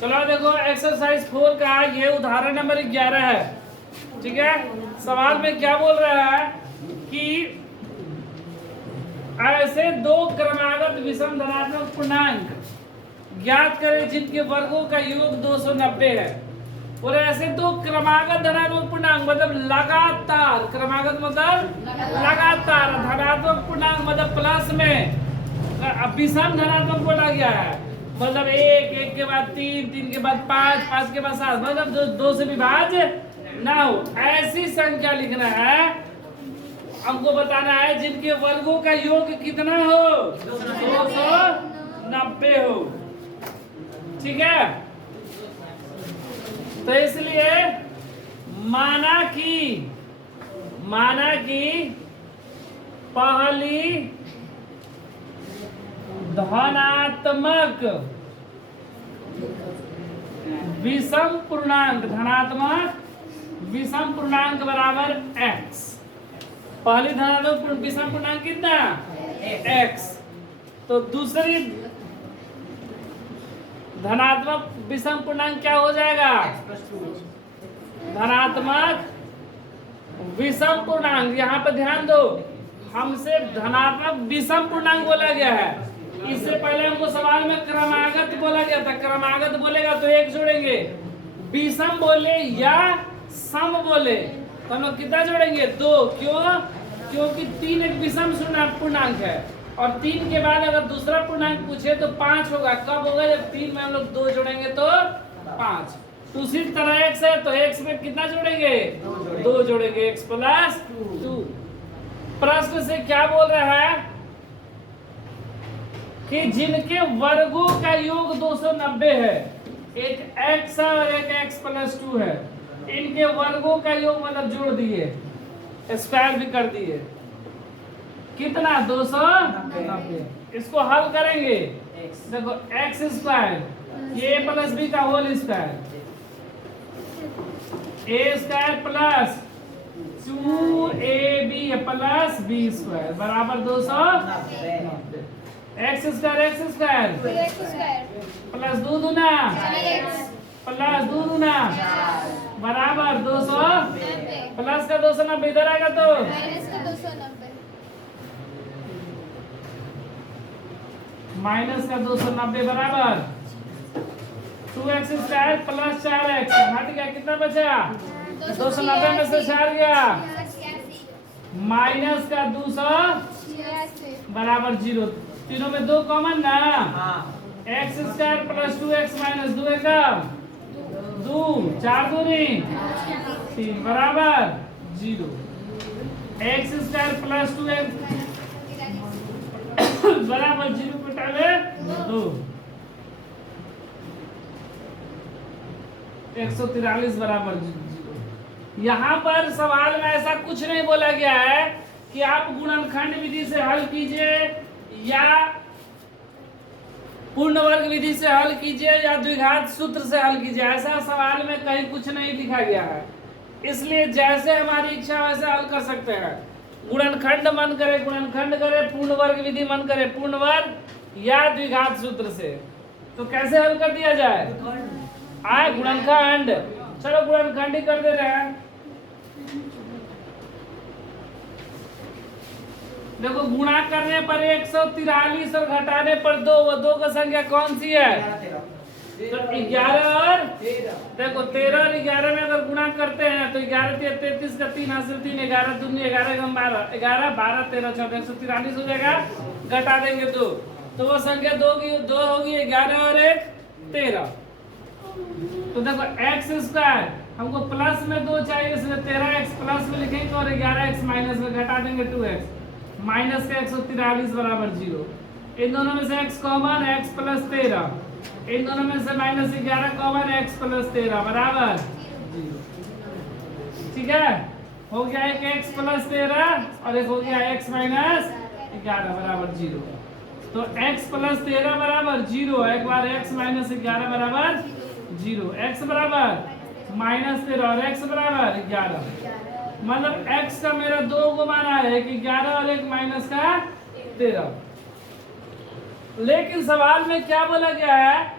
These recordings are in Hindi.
चलो देखो एक्सरसाइज 4 का ये उदाहरण नंबर 11 है। ठीक है, सवाल में क्या बोल रहा है कि ऐसे दो क्रमागत विषम धनात्मक पूर्णांक ज्ञात करें जिनके वर्गों का योग 290 है। और ऐसे दो क्रमागत धनात्मक पूर्णांक मतलब लगातार, क्रमागत मतलब लगातार, धनात्मक पूर्णांक मतलब प्लस में, विषम धनात्मक बोला गया है मतलब एक, एक के बाद तीन, तीन के बाद पाँच, पाँच के बाद सात, मतलब दो से विभाज्य ना हो ऐसी संख्या लिखना है। हमको बताना है जिनके वर्गों का योग कितना हो, 290 हो। ठीक है, तो इसलिए माना कि पहली धनात्मक विषम पूर्णांक, धनात्मक विषम पूर्णांक बराबर x। पहली धनात्मक विषम पूर्णांक कितना, x। तो दूसरी धनात्मक विषम पूर्णांक क्या हो जाएगा, धनात्मक विषम पूर्णांक। यहाँ पर ध्यान दो, हमसे धनात्मक विषम पूर्णांक बोला गया है। इससे पहले हमको सवाल में क्रमागत बोला गया था। क्रमागत बोलेगा तो एक जोड़ेंगे, विषम बोले या सम बोले तो हम लोग कितना जोड़ेंगे, दो। क्यों? क्योंकि तीन एक विषम पूर्णांक है और तीन के बाद अगर दूसरा पूर्णांक पूछे तो पांच होगा। कब होगा, जब तीन में हम लोग दो जोड़ेंगे तो पांच। तो उसी तरह x है तो x में कितना जोड़ेंगे, दो जोड़ेंगे, x प्लस 2। प्रश्न से क्या बोल रहा है कि जिनके वर्गों का योग 290 है, एक x है और एक x प्लस 2 है, इनके वर्गों का योग मतलब जोड़ दिए, स्क्वायर भी कर दिए, कितना 290। इसको हल करेंगे, देखो x स्क्वायर ये प्लस बी का whole square, A square plus 2ab plus B square बराबर 290। एक्स स्क्वायर प्लस दो दूना प्लस दो दूना बराबर 200, प्लस का 290 इधर आएगा तो माइनस का 290 बराबर 2x स्क्वायर प्लस 4x हट गया, कितना बचा, 290 में से 4 गया, माइनस का 200 बराबर 0। तीनों में दो कॉमन ना, x square plus 2x minus 2 एकम 2, 4 दूनी 3 बराबर 0। एक्स स्क्वायर प्लस 2x बराबर 0 बटावे 2, 143 बराबर 0। यहाँ पर सवाल में ऐसा कुछ नहीं बोला गया है कि आप गुणनखंड विधि से हल कीजिए या पूर्ण वर्ग विधि से हल कीजिए या द्विघात सूत्र से हल कीजिए। ऐसा सवाल में कहीं कुछ नहीं लिखा गया है, इसलिए जैसे हमारी इच्छा वैसे हल कर सकते हैं। गुणनखंड मन करे गुणनखंड करे, पूर्ण वर्ग विधि मन करे पूर्ण वर्ग या द्विघात सूत्र से। तो कैसे हल कर दिया जाए, आए गुणनखंड, चलो गुणनखंड ही कर दे रहे हैं। देखो गुणा करने पर 143 और घटाने पर 2, वो दो का संख्या कौन सी है, तो 11 और देखो 13 और 11 में अगर गुणा करते हैं तो 11 33 का 3 हासिल 3, 11 दूनी 11 कम 12, 11 12 13 14 143 हो जाएगा, घटा देंगे 2 तो वो संख्या 2 होगी 11 और 1 13। तो देखो एक्स स्क्वायर हमको प्लस में 2 चाहिए, इसलिए 13x प्लस में लिखेंगे और 11x माइनस में घटा देंगे 2x, माइनस का 143 बराबर 0। इन दोनों में से x कॉमन, x प्लस 13, इन दोनों में से माइनस 11 कॉमन, x प्लस 13 बराबर 0। ठीक है, हो गया एक x प्लस 13 और एक हो गया x माइनस 11 बराबर 0। तो x प्लस 13 बराबर 0, एक बार x माइनस 11 बराबर 0, x बराबर माइनस 13 और x बराबर 11। मतलब x का मेरा 2 को माना है कि 11 और 1 माइनस का 13। लेकिन सवाल में क्या बोला गया है,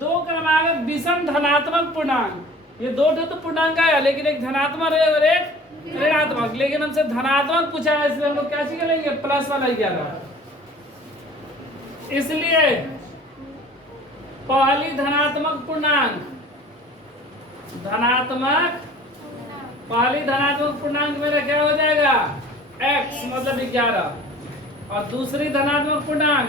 दो क्रमागत विषम धनात्मक पूर्णांक, ये दो तो पूर्णांक है, लेकिन एक धनात्मक है और एक ऋणात्मक, लेकिन हमसे धनात्मक पूछा है, इसलिए हम लोग क्या सीख लेंगे, प्लस वाला 11। इसलिए पहली धनात्मक पूर्णांक, पहली धनात्मक पूर्णांक मेरा क्या हो जाएगा, x मतलब 11, और दूसरी धनात्मक पूर्णांक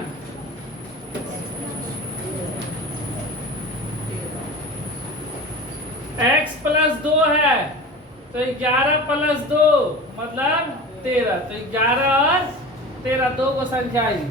x प्लस 2 है, तो 11 प्लस 2 मतलब 13, तो 11 और 13 दो को संख्या आई।